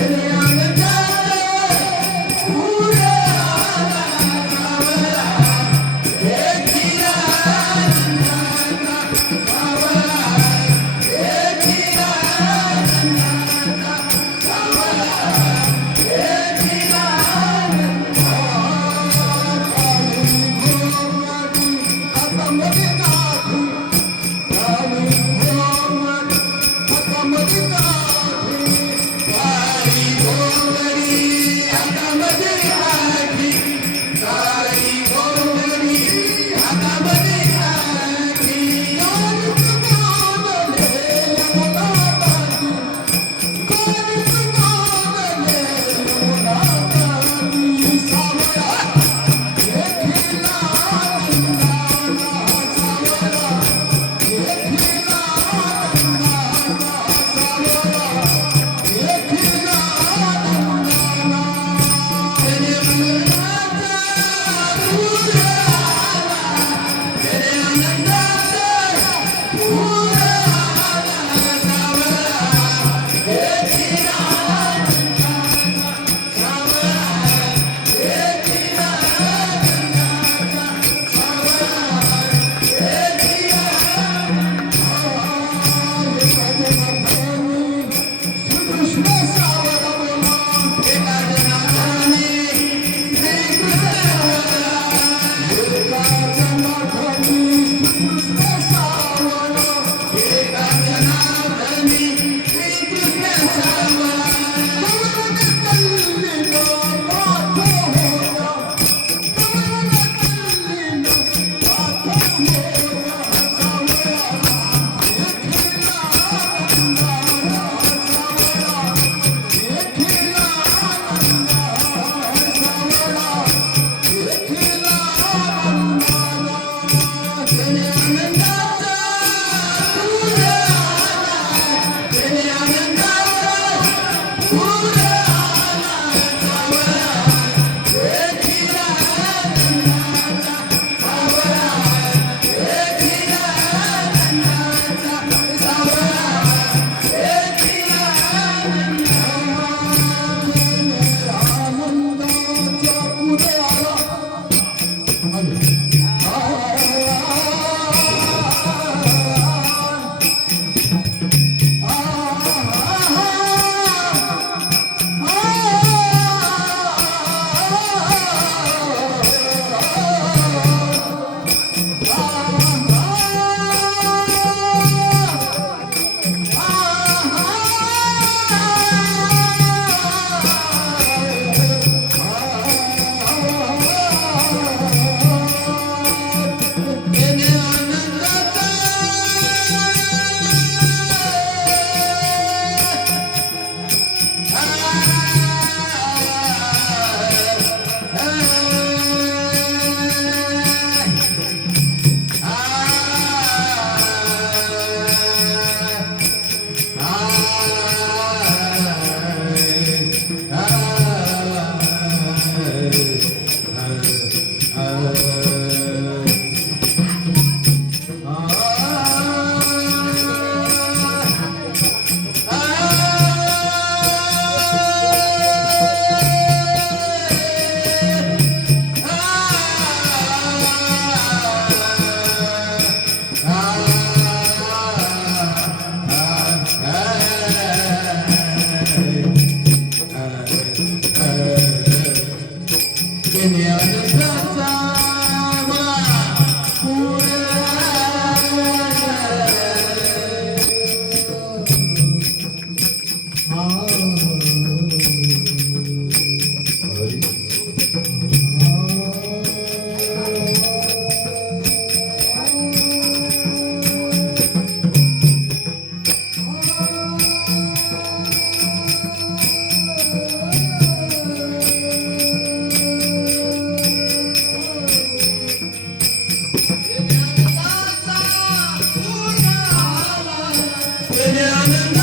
Yeah. Yanımda Yeah.